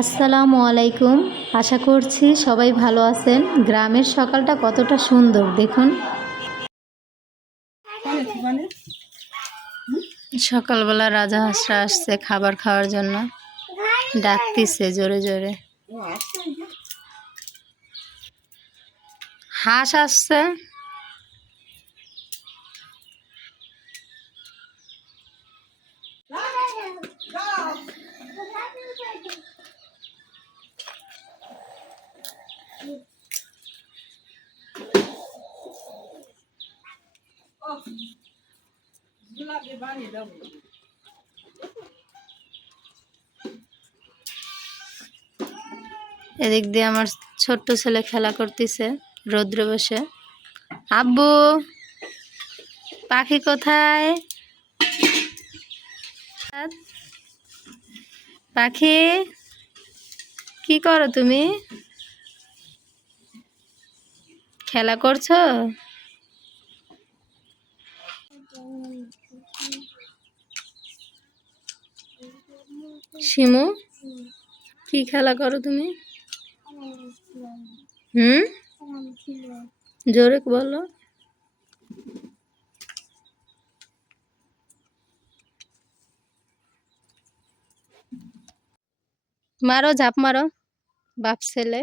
আসসালামু আলাইকুম। আশা করছি সবাই ভালো আছেন। গ্রামের সকালটা কতটা সুন্দর দেখুন। সকালবেলা রাজহাঁসরা আসছে খাবার খাওয়ার জন্য, ডাকতেছে জোরে জোরে। হাঁস আসছে। এদিক দিয়ে আমার ছোট্ট ছেলে খেলা করতেছে রৌদ্রে বসে। আব্বু, পাখি কোথায়? পাখি, কি করো তুমি? খেলা করছো? শিমু, কি খেলা করো তুমি? জোরে বলো। মারো, ঝাঁপ মারো, বাপ ছেলে।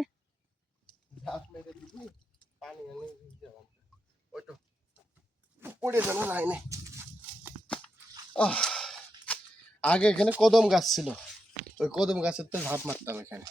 আগে এখানে কদম গাছ ছিল, ওই কদম গাছের তো ঝাঁপ মারতাম এখানে।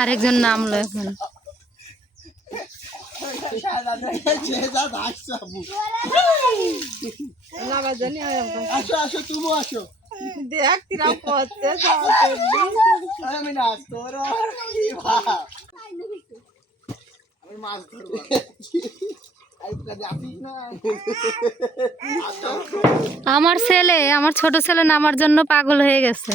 আরেকজন নামলো এখন। আসো আসো, তুমি আসো। আমি মাছ ধরবো। আমার ছেলে, আমার ছোট ছেলে নামার জন্য পাগল হয়ে গেছে।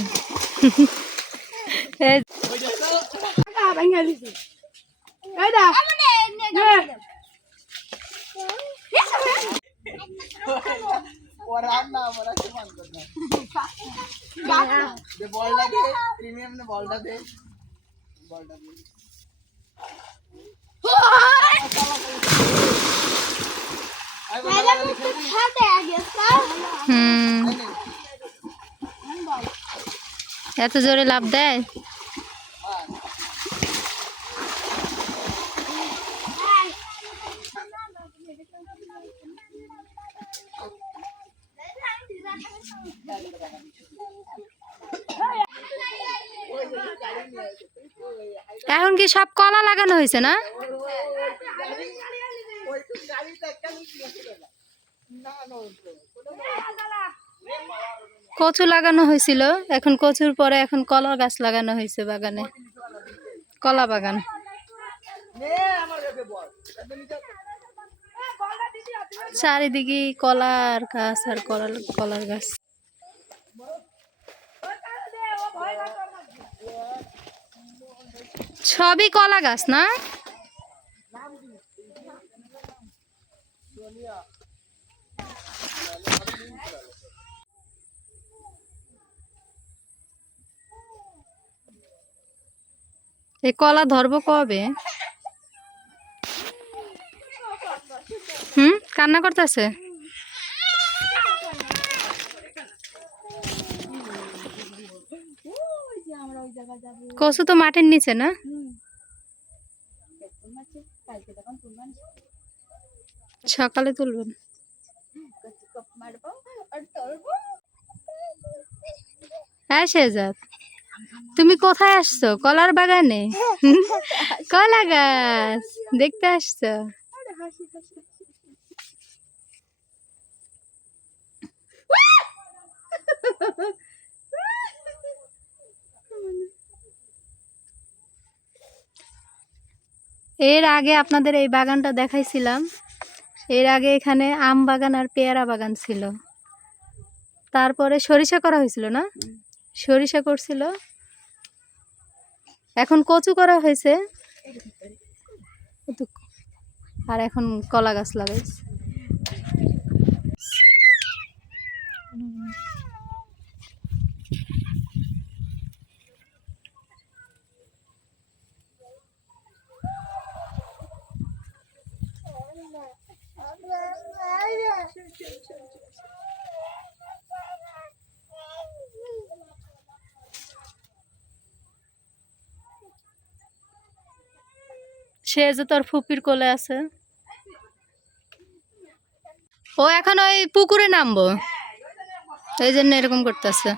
এত জোরে লাফ দেয়। এখন কি সব কলা লাগানো হয়েছে না? কচু লাগানো হয়েছিল, এখন কচুর পরে এখন কলা গাছ লাগানো হয়েছে বাগানে, কলা বাগান। চারিদিকে কলার গাছ আর কলার গাছ। সবই কলা গাছ না? এই কলা ধরবো কবে? কান্না করতেছে। কচু তো মাটির নিচে না? সকালে তুলবেন। হ্যাঁ শেহজাদ, তুমি কোথায় আসছো? কলার বাগানে? কলা গাছ দেখতে আসছো? এর আগে আপনাদের এই বাগানটা দেখাইছিলাম। এর আগে এখানে আম বাগান আর পেয়ারা বাগান ছিল। তারপরে সরিষা করা হয়েছিল না? সরিষা করছিল, এখন কচু করা হয়েছে, আর এখন কলা গাছ লাগাইছে। সে যে তোর ফুপির কোলে আছে, ও এখন ওই পুকুরে নামবো, এই জন্য এরকম করতেছে।